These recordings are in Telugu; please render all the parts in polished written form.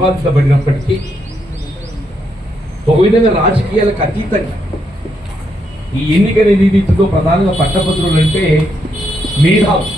ప్రతిపాదించబడినప్పటికీ ఒక విధంగా రాజకీయాలకు అతీతంగా ఈ ఎన్నికల ఏదైతుందో ప్రధానంగా పట్టభద్రులు అంటే మేధావులు,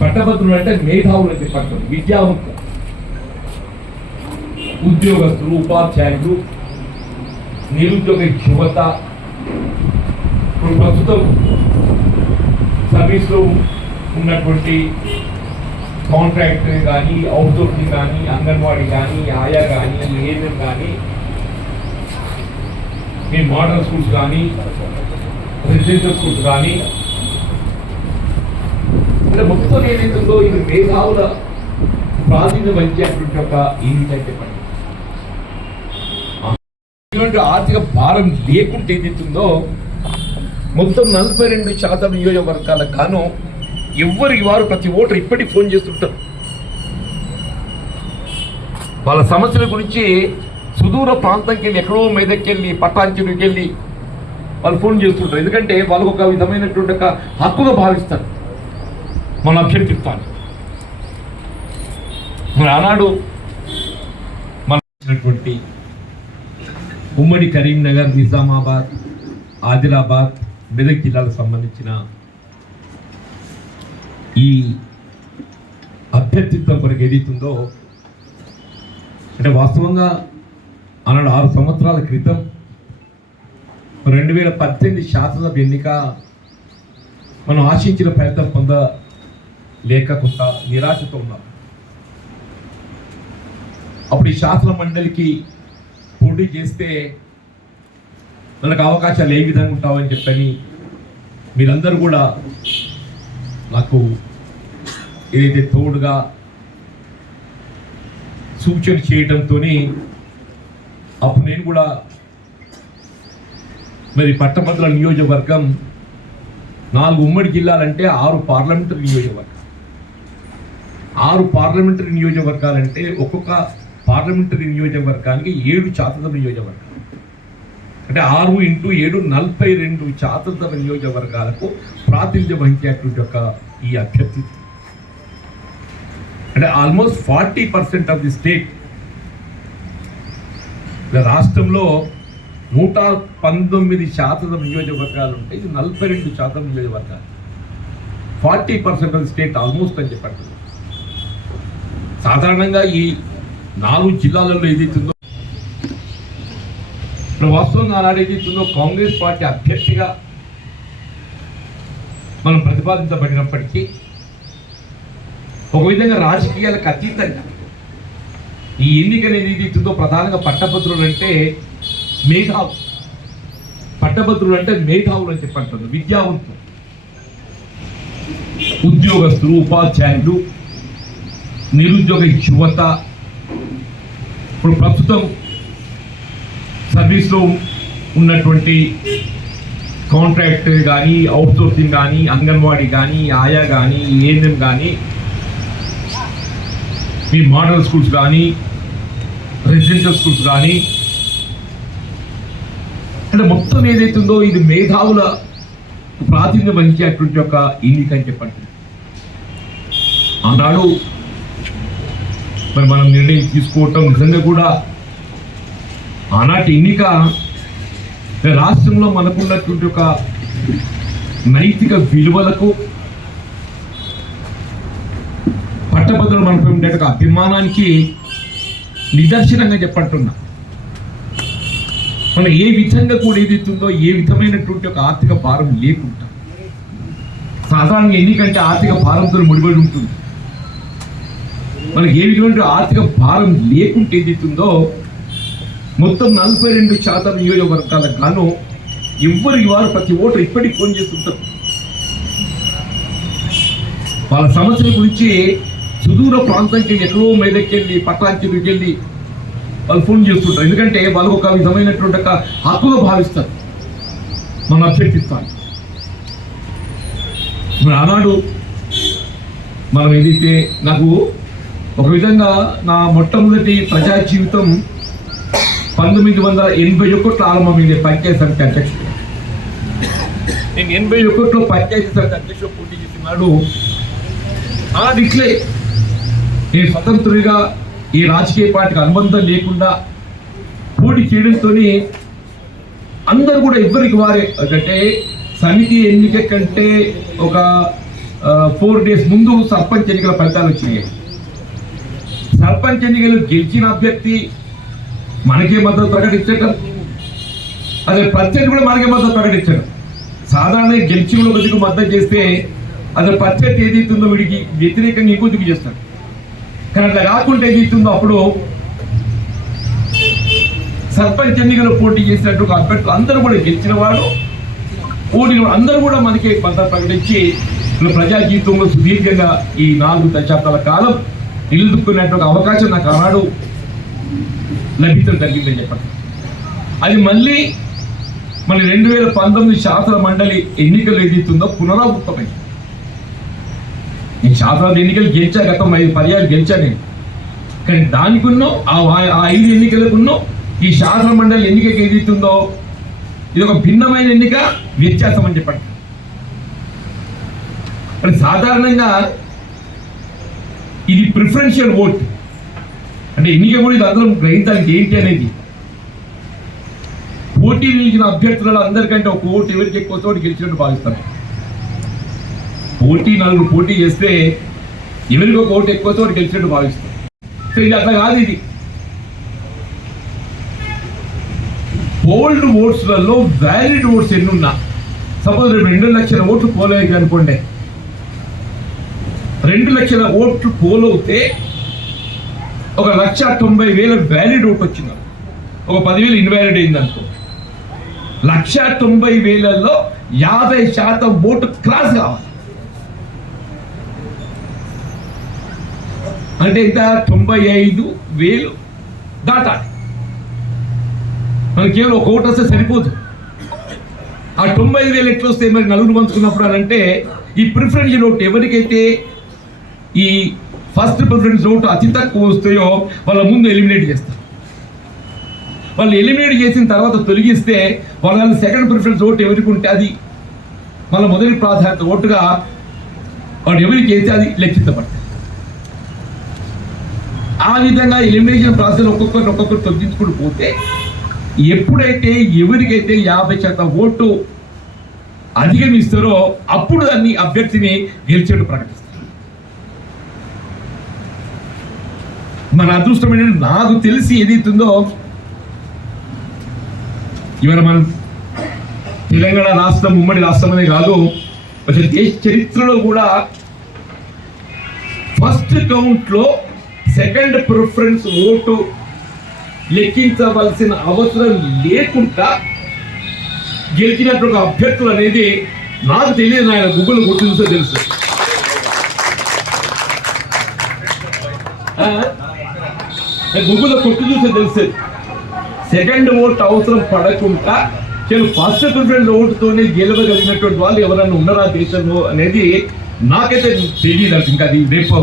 పట్టభద్రులు అంటే మేధావులు అని చెప్పారు. విద్యావంతులు, ఉద్యోగస్తులు, ఉపాధ్యాయులు, నిరుద్యోగ యువత, ప్రస్తుతం సర్వీస్లో ఉన్నటువంటి కాంట్రాక్టర్ కానీ, అవుట్సోర్సింగ్ కానీ, అంగన్వాడీ కానీ, ఆయా కానీ, ఏఎన్ఎం కానీ, మీ మోడల్ స్కూల్స్ కానీ, రెసిడెన్షియల్ స్కూల్స్ కానీ, అంటే మొత్తం ఏదైతుందో ఇది మేధావుల ప్రాధాన్యం వహించేటువంటి ఒక ఏంటంటే పని ఇటువంటి ఆర్థిక భారం లేకుంటే ఏదైతుందో మొత్తం 42% నియోజకవర్గాలకు గాను ఎవరికి వారు ప్రతి ఓటర్ ఇప్పటికి ఫోన్ చేస్తుంటారు. వాళ్ళ సమస్యల గురించి సుదూర ప్రాంతంకి వెళ్ళి, ఎక్కడో మెదక్కి వెళ్ళి, పట్టాంచెరుకి వెళ్ళి వాళ్ళు ఫోన్ చేస్తుంటారు. ఎందుకంటే వాళ్ళకు ఒక విధమైనటువంటి ఒక హక్కుగా భావిస్తారు మన అభ్యర్థిత్వాన్ని. మరి ఆనాడు మనటువంటి ఉమ్మడి కరీంనగర్, నిజామాబాద్, ఆదిలాబాద్, మెదక్ జిల్లాలకు సంబంధించిన ఈ అభ్యర్థిత్వం కొరకు ఏదైతుందో అంటే వాస్తవంగా ఆనాడు 6 సంవత్సరాల క్రితం 2018 శాసనసభ ఎన్నిక మనం ఆశించిన ఫలితం పొందలేక కొంత నిరాశతో ఉన్నాం. అప్పుడు ఈ శాసన మండలికి పోటీ చేస్తే మనకు అవకాశాలు ఏ విధంగా ఉంటావని చెప్పని మీరందరూ కూడా నాకు ఏదైతే తోడుగా సూచన చేయడంతో అప్పుడు నేను కూడా మరి పట్టభద్రుల నియోజకవర్గం 4 ఉమ్మడి జిల్లాలంటే 6 పార్లమెంటరీ నియోజకవర్గాలు. 6 పార్లమెంటరీ నియోజకవర్గాలంటే ఒక్కొక్క పార్లమెంటరీ నియోజకవర్గానికి 7 శాసనసభ నియోజకవర్గాలు అంటే 6 × 7 42 శాసనసభ నియోజకవర్గాలకు ప్రాతినిధ్యం వహించేటువంటి ఒక ఈ అభ్యర్థి అంటే ఆల్మోస్ట్ 40% ఆఫ్ ది స్టేట్. రాష్ట్రంలో 119 శాసనసభ నియోజకవర్గాలు ఉంటాయి, 42 శాతం నియోజకవర్గాలు, 40% ఆఫ్ ది స్టేట్ ఆల్మోస్ట్ అని చెప్పండి. సాధారణంగా ఈ 4 జిల్లాలలో ఏదైతుందో వాస్తవంగా ఆనాడు ఏదైతుందో కాంగ్రెస్ పార్టీ అభ్యర్థిగా మనం ప్రతిపాదించబడినప్పటికీ ఒక విధంగా రాజకీయాలకు అతీతంగా ఈ ఎన్నికలు ఏదైతుందో ప్రధానంగా పట్టభద్రులు అంటే మేధావులు, పట్టభద్రులు అంటే మేధావులు అని చెప్పంటారు. విద్యావంతులు, ఉద్యోగస్తులు, ఉపాధ్యాయులు, నిరుద్యోగ యువత, ఇప్పుడు ప్రస్తుతం సర్వీస్లో ఉన్నటువంటి కాంట్రాక్టర్ కానీ, అవుట్సోర్సింగ్ కానీ, అంగన్వాడీ కానీ, ఆయా కానీ, ఏఎన్ఎం కానీ, మీ మోడల్ స్కూల్స్ కానీ, రెసిడెన్షియల్ స్కూల్స్ కానీ, అంటే మొత్తం ఏదైతుందో ఇది మేధావుల ప్రాతినిధ్యం వహించేటువంటి ఒక ఎన్నిక అని చెప్పండి. ఆనాడు మరి మనం నిర్ణయం తీసుకోవటం నిజంగా కూడా ఆనాటి ఎన్నిక రాష్ట్రంలో మనకున్నటువంటి ఒక నైతిక విలువలకు, పట్టభద్రులు మనకు ఉండే ఒక అభిమానానికి నిదర్శనంగా చెప్పంటున్నా. మనం ఏ విధంగా కూడా ఏదైతుందో ఏ విధమైనటువంటి ఒక ఆర్థిక భారం లేకుండా, సాధారణంగా ఎన్నికంటే ఆర్థిక భారంతో ముడిపడి ఉంటుంది. మనకి ఏ విధమైన ఆర్థిక భారం లేకుంటే ఏదైతుందో మొత్తం 42% నియోజకవర్గాలకు గాను ఎవరికి వారు ప్రతి ఓటర్ ఇప్పటికి ఫోన్ చేస్తుంటారు. వాళ్ళ సమస్యల గురించి సుదూర ప్రాంతంకి వెళ్ళి, ఎక్కడో మెదక్కి వెళ్ళి, పట్టాంచెరుకి వెళ్ళి వాళ్ళు ఫోన్ చేస్తుంటారు. ఎందుకంటే వాళ్ళు ఒక విధమైనటువంటి ఒక హక్కుగా భావిస్తారు మన అభ్యర్థిత్వాన్ని. మరి ఆనాడు మనం ఏదైతే నాకు ఒక విధంగా నా మొట్టమొదటి ప్రజా జీవితం 1981 ఆరంభమైంది పంచాయతీ సమితి అధ్యక్షుడు. నేను 81లో పంచాయతీ సమితి అధ్యక్షుడు పోటీ చేస్తున్నాడు. ఆ దిక్లే నేను స్వతంత్రుడిగా ఈ రాజకీయ పార్టీకి అనుబంధం లేకుండా పోటీ చేయడంతో అందరూ కూడా ఎవరికి వారే అంటే సమితి ఎన్నిక కంటే ఒక 4 days ముందు సర్పంచ్ ఎన్నికల ఫలితాలు వచ్చినాయి. సర్పంచ్ ఎన్నికలు గెలిచిన అభ్యర్థి మనకే మద్దతు ప్రకటించటం, అదే ప్రత్యర్థి కూడా మనకే మద్దతు ప్రకటించడం. సాధారణంగా గెలిచిన కొద్దిగా మద్దతు చేస్తే అదే ప్రత్యర్థి ఏదైతుందో వీడికి వ్యతిరేకంగా ఇంకో దిగు చేస్తాడు. కానీ అట్లా కాకుండా ఏదైతుందో అప్పుడు సర్పంచ్ ఎన్నికలు పోటీ చేసినట్టు అభ్యర్థులు అందరూ కూడా గెలిచిన వాళ్ళు పోటీ అందరూ కూడా మనకి మద్దతు ప్రకటించి ప్రజా జీవితంలో సుదీర్ఘంగా ఈ 4 దశాబ్దాల కాలం నిలుదుకున్నట్టు అవకాశం నాకు ఆనాడు లభించడం జరిగిందని చెప్పండి. అది మళ్ళీ మన 2019 శాసన మండలి ఎన్నికలు ఏదైతుందో పునరావృతమైంది. నేను శాసన ఎన్నికలు గెలిచా, గతం 5 పర్యాలు గెలిచా నేను. కానీ దానికున్న ఆ 5 ఎన్నికలకున్న ఈ శాసన మండలి ఎన్నికకి ఏదైతుందో ఇది ఒక భిన్నమైన ఎన్నిక, వ్యత్యాసం అని చెప్పండి. సాధారణంగా ఇది ప్రిఫరెన్షియల్ ఓట్ అంటే ఎన్నిక కూడా ఇది అందరం గ్రహించడానికి ఏంటి అనేది. పోటీ నిలిచిన అభ్యర్థులలో అందరికంటే ఒక ఓటు ఎవరికి ఎక్కువ తోటి గెలిచినట్టు భావిస్తారు. పోటీ 4 పోటీ చేస్తే ఎవరికి ఒక ఓటు ఎక్కువ తోటి గెలిచినట్టు భావిస్తారు. సో ఇది అట్లా కాదు. ఇది పోల్డ్ ఓట్స్లలో వ్యాలిడ్ ఓట్స్ ఎన్ని ఉన్నా, సపోజ్ 2 లక్షల ఓట్లు పోలేదు అనుకోండి, 2 లక్షల ఓట్లు పోలవుతే 1,90,000 వ్యాలిడ్ ఓటు వచ్చింది, ఒక 10,000 ఇన్వాలిడ్ అయింది అనుకో. 1,90,000లో 50% ఓటు క్రాస్ కావాలి. అంటే ఇంత 95,000 దాటాలి. మనకి కేవలం ఒక ఓటు వస్తే సరిపోదు. ఆ 95,000 ఎట్లా వస్తే మరి నలుగురు పంచుకున్నప్పుడు అని అంటే ఈ ప్రిఫరెన్షియల్ ఓటు ఎవరికైతే ఈ ఫస్ట్ ప్రిఫరెన్స్ ఓటు అతి తక్కువ వస్తాయో వాళ్ళ ముందు ఎలిమినేట్ చేస్తారు. వాళ్ళు ఎలిమినేట్ చేసిన తర్వాత తొలగిస్తే వాళ్ళ సెకండ్ ప్రిఫరెన్స్ ఓటు ఎవరికి ఉంటే అది వాళ్ళ మొదటి ప్రాధాన్యత ఓటుగా వాడు ఎవరికి అయితే అది లెక్కించబడతాయి. ఆ విధంగా ఎలిమినేషన్ ప్రాసెస్ ఒక్కొక్కరు తొలగించుకుంటూ పోతే ఎప్పుడైతే ఎవరికైతే 50% ఓటు అధిగమిస్తారో అప్పుడు దాన్ని అభ్యర్థిని గెలిచేట్టు ప్రకటిస్తారు. మన అదృష్టం ఏంటంటే నాకు తెలిసి ఏదైతుందో ఇవాళ మనం తెలంగాణ రాష్ట్రం ఉమ్మడి రాష్ట్రం అనే కాదు, అసలు దేశ చరిత్రలో కూడా ఫస్ట్ కౌంట్లో సెకండ్ ప్రిఫరెన్స్ ఓటు లెక్కించవలసిన అవసరం లేకుండా గెలిచినటువంటి అభ్యర్థులు అనేది నాకు తెలియదు. ఆయన గూగుల్ కొట్టి చూస్తే తెలుసు. గూగుల్లో కొట్టి చూస్తే తెలుసు. సెకండ్ ఓటు అవసరం పడకుండా ఫస్ట్ ప్రిఫరెన్స్ ఓటుతోనే గెలవగలిగినటువంటి వాళ్ళు ఎవరన్నా ఉన్నారా దేశంలో అనేది నాకైతే తెలియదు. ఇంకా అది రేపు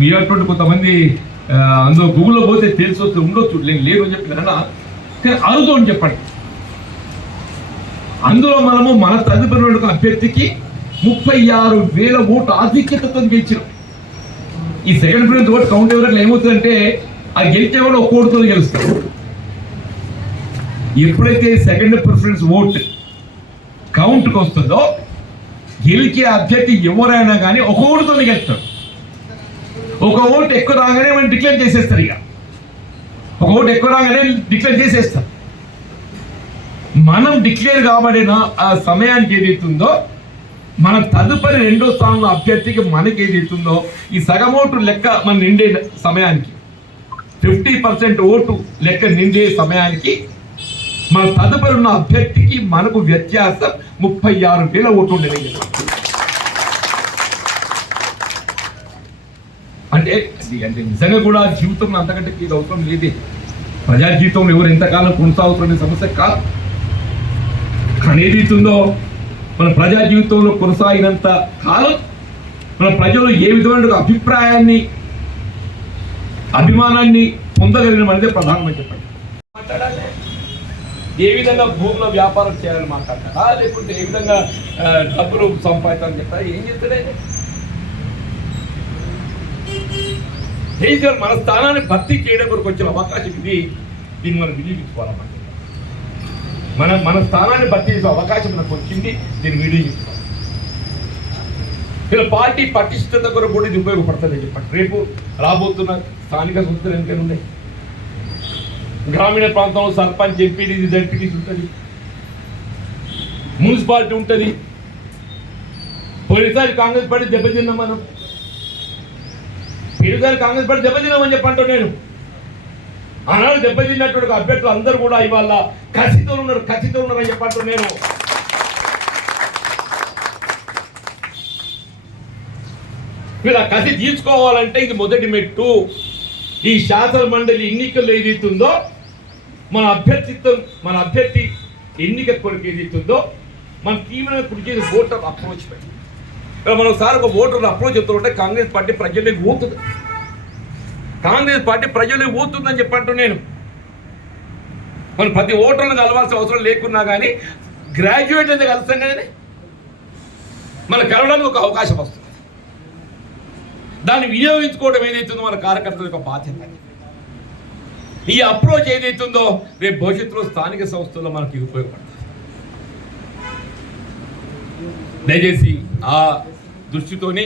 మీటువంటి కొంతమంది అందులో గూగుల్లో పోతే తెలిసి వస్తే ఉండొచ్చు, లేదు అని చెప్పినా అరుదు అని చెప్పండి. అందులో మనము మన తదుపరి అభ్యర్థికి 36,000 ఓటు ఆధిక్యతతో గెలిచినాం. ఈ సెకండ్ ప్రిఫరెన్స్ ఓటు కౌంట్ ఎవరైనా ఏమవుతుందంటే ఆ గెలిచే వాళ్ళు ఒక్క ఓటుతో గెలుస్తారు. ఎప్పుడైతే సెకండ్ ప్రిఫరెన్స్ ఓట్ కౌంట్కి వస్తుందో గెలిచే అభ్యర్థి ఎవరైనా కానీ ఒక ఓటుతో గెలుస్తాడు. ఒక ఓటు ఎక్కువ రాగానే మనం డిక్లేర్ చేసేస్తారు. ఇక ఒక ఓటు ఎక్కువ రాగానే డిక్లేర్ చేసేస్తారు. మనం డిక్లేర్ కాబడిన ఆ సమయానికి ఏదైతుందో మన తదుపరి 2వ స్థానంలో అభ్యర్థికి మనకి ఏదైతుందో ఈ సగం ఓటు లెక్క మన నిండే సమయానికి 50% ఓటు లెక్క నిండే సమయానికి మన తదుపరి ఉన్న అభ్యర్థికి మనకు వ్యత్యాసం 36,000 ఓటు ఉండేది. అంటే నిజంగా కూడా జీవితంలో అంతకంటే ఇది అవసరం లేదే. ప్రజా జీవితంలో ఎవరు ఎంతకాలం కొనసాగుతున్న సమస్య కాదు. కానీ ఏదైతుందో మన ప్రజా జీవితంలో కొనసాగినంత కాలం మన ప్రజలు ఏ విధమైన అభిప్రాయాన్ని అభిమానాన్ని పొందగలిగిన మనదే ప్రధానమని చెప్పండి. మాట్లాడాలి ఏ విధంగా భూముల వ్యాపారం చేయాలని మాట్లాడతారా, లేకుంటే ఏ విధంగా డబ్బులు సంపాదించాలని చెప్తారా, ఏం చెప్తాడే? కేసీఆర్ మన స్థానాన్ని భర్తీ చేయడం కొరకు వచ్చిన అవకాశం ఇది. దీన్ని మనం వినియోగించుకోవాలన్నమాట. మన స్థానాన్ని భర్తీ చేసే అవకాశం మనకు వచ్చింది. దీన్ని వినియోగించుకోవాలి. ఇలా పార్టీ పటిష్టత కొరకు కూడా ఇది ఉపయోగపడుతుంది అని చెప్పండి. రేపు రాబోతున్న స్థానిక సంస్థలు ఎన్నికలు ఉన్నాయి. గ్రామీణ ప్రాంతంలో సర్పంచ్, ఎంపీడీ, జడ్పీటీసీ ఉంటుంది, మున్సిపాలిటీ ఉంటుంది. పోయినసారి కాంగ్రెస్ పార్టీ దెబ్బతిన్నాం మనం. పోయినసారి కాంగ్రెస్ పార్టీ దెబ్బతిన్నామని చెప్పంటూ నేను ఆనాడు దెబ్బతిన్నటువంటి అభ్యర్థులు అందరూ కూడా ఇవాళ కసితో ఉన్నారని చెప్పంటూ నేను ఇలా కసి తీసుకోవాలంటే ఇది మొదటి మెట్టు. ఈ శాసన మండలి ఎన్నికల్లో ఏదైతుందో మన అభ్యర్థి ఎన్నిక కొరకు ఏదైతుందో మన తీవ్రంగా కృషి చేసి ఓటర్ అప్రోచ్ పెట్టి మనం ఒకసారి ఒక ఓటర్ అప్రోచ్ చెప్తుంటే కాంగ్రెస్ పార్టీ ప్రజల్లోకి పోతుంది. కాంగ్రెస్ పార్టీ ప్రజల్లోకి పోతుందని చెప్పంటూ నేను మనం ప్రతి ఓటర్లను కలవాల్సిన అవసరం లేకున్నా కానీ గ్రాడ్యుయేట్ అయితే కలుస్తాం కానీ మన కలవడానికి ఒక అవకాశం వస్తుంది. దాన్ని వినియోగించుకోవడం ఏదైతుందో మన కార్యకర్తల యొక్క బాధ్యత. ఈ అప్రోచ్ ఏదైతుందో రేపు భవిష్యత్తులో స్థానిక సంస్థల్లో మనకి ఉపయోగపడుతుంది. దయచేసి ఆ దృష్టితోని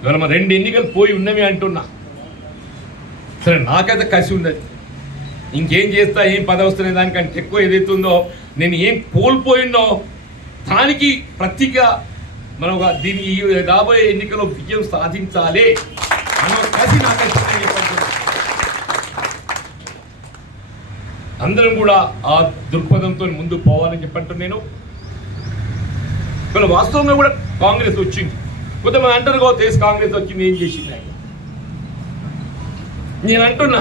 ఇవాళ మన 2 ఎన్నికలు పోయి ఉన్నవి అంటున్నా. సరే, నాకైతే కసి ఉన్నది. ఇంకేం చేస్తా, ఏం పదవి వస్తున్న దానికంటే ఎక్కువ ఏదైతుందో నేను ఏం కోల్పోయినో దానికి ప్రతిగా మనం దీన్ని రాబోయే ఎన్నికల్లో విజయం సాధించాలి అన్న కసి నాకైతే చెప్పండి. అందరం కూడా ఆ దృక్పథంతో ముందుకు పోవాలని చెప్పంటూ నేను ఇవాళ వాస్తవంగా కూడా కాంగ్రెస్ వచ్చింది. కొంతమంది అంటారు దేశ కాంగ్రెస్ వచ్చింది, ఏం చేసింది. నేను అంటున్నా,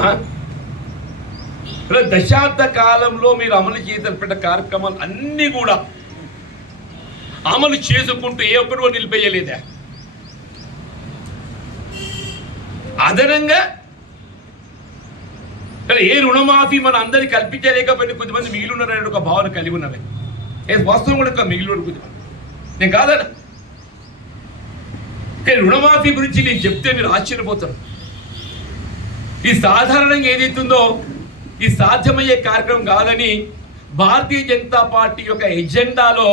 దశాబ్ద కాలంలో మీరు అమలు చేసిన కార్యక్రమాలు అన్నీ కూడా అమలు చేసుకుంటూ ఏ ఒక్కటి కూడా నిలిపేయలేదా? అదనంగా ఏ రుణమాఫీ మన అందరికి కల్పించలేకపోయినా కొద్దిమంది మిగిలిన్నారనే ఒక భావన కలిగి ఉన్నవి. వాస్తవం కూడా మిగిలి కొద్దిమంది, నేను కాదన్నా. కానీ రుణమాఫీ గురించి నేను చెప్తే మీరు ఆశ్చర్యపోతారు. ఈ సాధారణంగా ఏదైతుందో ఈ సాధ్యమయ్యే కార్యక్రమం కాదని భారతీయ జనతా పార్టీ యొక్క ఎజెండాలో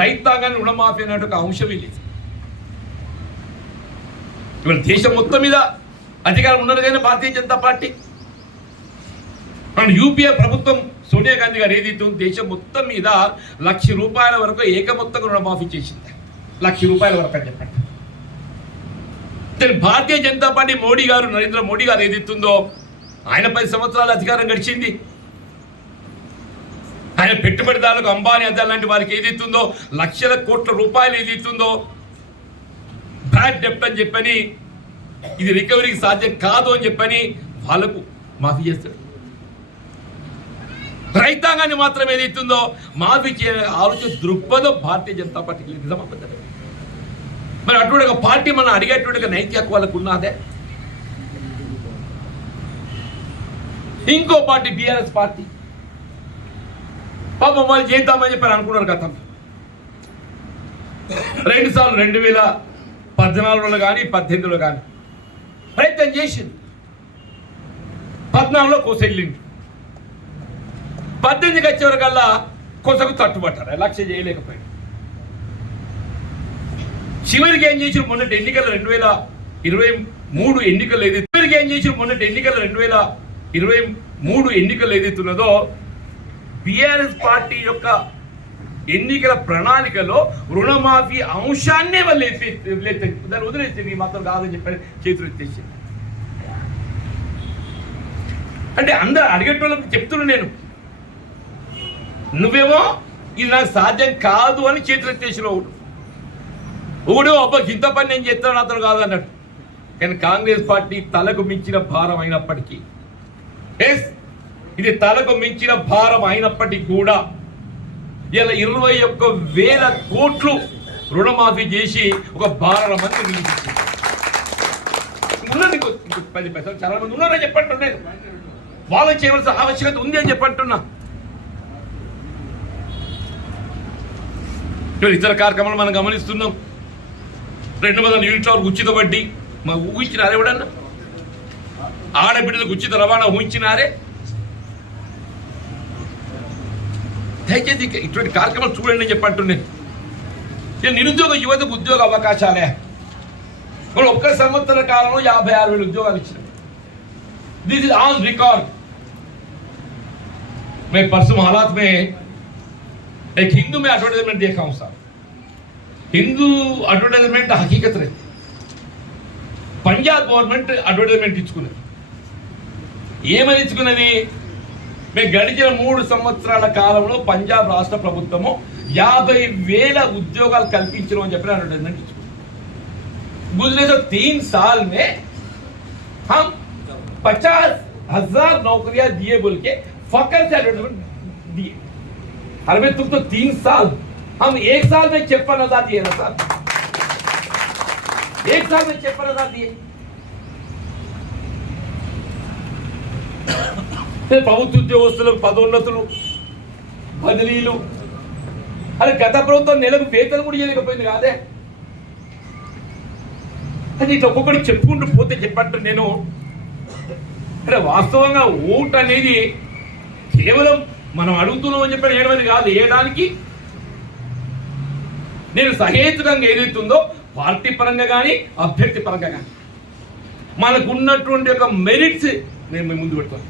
రైతాంగాన్ని రుణమాఫీ అనే ఒక అంశం లేదు. ఇవాళ దేశం మొత్తం మీద అధికారం ఉన్నది కానీ భారతీయ జనతా పార్టీ, మన యూపీఏ ప్రభుత్వం సోనియా గాంధీ గారు ఏదైతే దేశం మొత్తం మీద ₹1,00,000 వరకు ఏకమొత్తంగా రుణమాఫీ చేసింది. ₹1,00,000 వరకు అని చెప్పండి. భారతీయ జనతా పార్టీ మోడీ గారు, నరేంద్ర మోడీ గారు ఏదైతుందో ఆయన 10 సంవత్సరాల అధికారం గడిచింది. ఆయన పెట్టుబడిదారులకు, అంబానీ అదాని లాంటి వారికి ఏదైతుందో లక్షల కోట్ల రూపాయలు ఏదైతుందో బ్యాడ్ డెప్ట్ అని చెప్పని, ఇది రికవరీకి సాధ్యం కాదు అని చెప్పని వాళ్ళకు మాఫీ చేస్తాడు. రైతాంగాన్ని మాత్రం ఏదైతుందో మాఫీ చేయాలని ఆలోచన దృక్పథం భారతీయ జనతా పార్టీకి నిజమా? మరి అటువంటి ఒక పార్టీ మనం అడిగేటువంటి నైతిక వాళ్ళకు ఉన్నదే. ఇంకో పార్టీ బీఆర్ఎస్ పార్టీ పాపం వాళ్ళు చేద్దామని చెప్పి అనుకున్నారు. గతంలో 2 సార్లు 2014లో కానీ 18లో కానీ ప్రయత్నం చేసింది. 14లో కోసెళ్ళింది. 18కి వచ్చేవరకల్లా కొసకు తట్టుబట్టారు, లక్ష్య చేయలేకపోయాడు. చివరికి ఏం చేసిన మొన్నటి ఎన్నికల 2023 ఎన్నికలు ఏదైతే చివరికి ఏం చేసిన మొన్నటి ఎన్నికల 2023 ఎన్నికలు ఏదైతున్నదో బీఆర్ఎస్ పార్టీ యొక్క ఎన్నికల ప్రణాళికలో రుణమాఫీ అంశాన్నే వాళ్ళు దాన్ని వదిలేసింది. మాత్రం కాదని చెప్పని చేతులు ఎత్తేసింది. అంటే అందరూ అడిగేటోళ్ళకి చెప్తున్నా నేను, నువ్వేమో ఇది నాకు సాధ్యం కాదు అని చేతులు ఎత్తేసిన ఒకడు అబ్బా ఇంత పని నేను చేస్తాను అతను కాదు అన్నట్టు. కానీ కాంగ్రెస్ పార్టీ తలకు మించిన భారం అయినప్పటికీ, ఇది తలకు మించిన భారం అయినప్పటికీ కూడా ఇలా 21,000 కోట్లు రుణమాఫీ చేసి ఒక 12 మంది నిలిపించింది. ఉన్నది 10 పైసలు చాలా మంది ఉన్నారని చెప్పంటున్నా నేను. వాళ్ళకి చేయవలసిన ఆవశ్యకత ఉంది అని చెప్పంటున్నా. ఇతర కార్యక్రమాలు మనం గమనిస్తున్నాం. 200 యూనిట్ల వరకు ఉచిత వడ్డీ మాకు ఊహించినారు ఎవడన్నా? ఆడబిడ్డలకు ఉచిత రవాణా ఊహించినారే. దయచేసి ఇటువంటి కార్యక్రమాలు చూడండి అని చెప్పంటున్నాను. నిరుద్యోగ యువతకు ఉద్యోగ అవకాశాలే. మనం ఒక్క సంవత్సర కాలంలో 56,000 ఉద్యోగాలు ఇచ్చినాం. This is on record. मैं परसों हालात में एक हिंदू में एडवर्टाइजमेंट देखा हूं साहब. हिंदू एडवर्टाइजमेंट हकीकत रहती. పంజాబ్ గవర్నమెంట్ అడ్వర్టైజ్మెంట్ ఇచ్చుకున్నది. ఏమని ఇచ్చుకున్నది? మేము గడిచిన 3 సంవత్సరాల కాలంలో పంజాబ్ రాష్ట్ర ప్రభుత్వము 50,000 ఉద్యోగాలు కల్పించడం అని చెప్పిన అడ్వర్టైజ్మెంట్ ఇచ్చుకున్నాం. गुजरे 3 साल में हम 50,000 नौकरियां दिए बोल के फकर से एडवर्टाइजमेंट दिए. अरे भाई तुम तो 3 साल, हम 1 साल में 56,000 दिए ना सर. 1 साल में 56,000 दिए. ప్రభుత్వ ఉద్యోగస్తులకు పదోన్నతులు, బదిలీలు. అరే గత ప్రభుత్వం నెలకు వేతనం కూడా ఇవ్వలేకపోయింది కాదే. అది ఇట్లా ఒక్కొక్కటి చెప్పుకుంటూ పోతే చెప్పట్టు నేను. అంటే వాస్తవంగా ఓటు అనేది కేవలం మనం అడుగుతున్నాం అని చెప్పి వేయడం కాదు. వేయడానికి నేను సహేతుకంగా ఏదైతుందో పార్టీ పరంగా కానీ అభ్యర్థి పరంగా కానీ మనకు ఉన్నటువంటి ఒక మెరిట్స్ నేను ముందు పెడతాను.